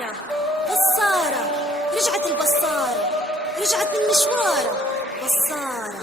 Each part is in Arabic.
بصارة بصارة، رجعت البصارة، رجعت من مشوارة بصارة.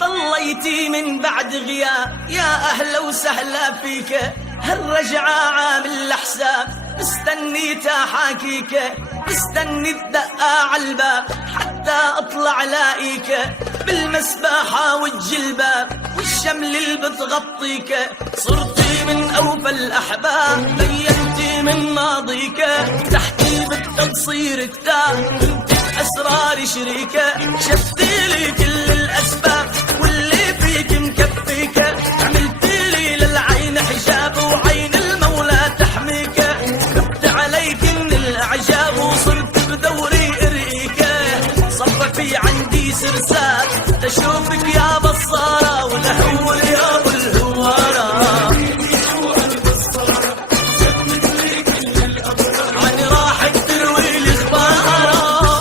طليتي من بعد غياب، يا أهلا وسهلا فيك، هالرجعة عامل الحساب، مستني تحاكيك، مستني الدقة عالباب، حتى أطلع لاقيك بالمسباحة والجلباب، والشمل اللي بتغطيك، صرتي من أوفى الأحباب، بينتي من ماضيك، تحكي بالتقصير كتاب، كنت بأسرار شريكة، شفتي لي كل الأسباب، واللي فيك مكفيك، عملتي لي للعين حجاب، وعين المولى تحميك، خبت عليك من الأعجاب، وصرت بدوري أريك، صار في عندي سرسال، تشوفك يا بصارة، ولهول يا أبو الهوارة، عني راحت تروي لي اخبارها.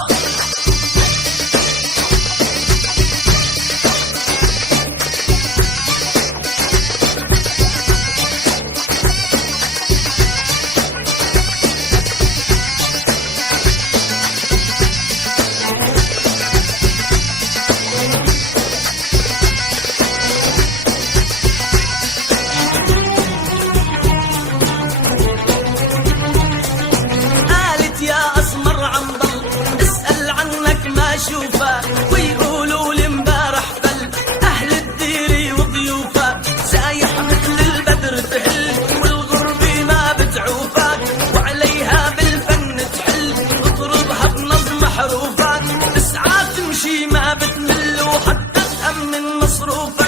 قالت يا اسمر عم ضل اسال عنك ما شوفه، ويقولوا لي امبارح فل اهل الدير وضيوفه، سايح مثل البدر تهل، والغربه ما بتعوفك، وعليها بالفن تحل، تضربها بنظم حروفك، تسعى تمشي ما بتمل، وحتى تأمن مصروفك.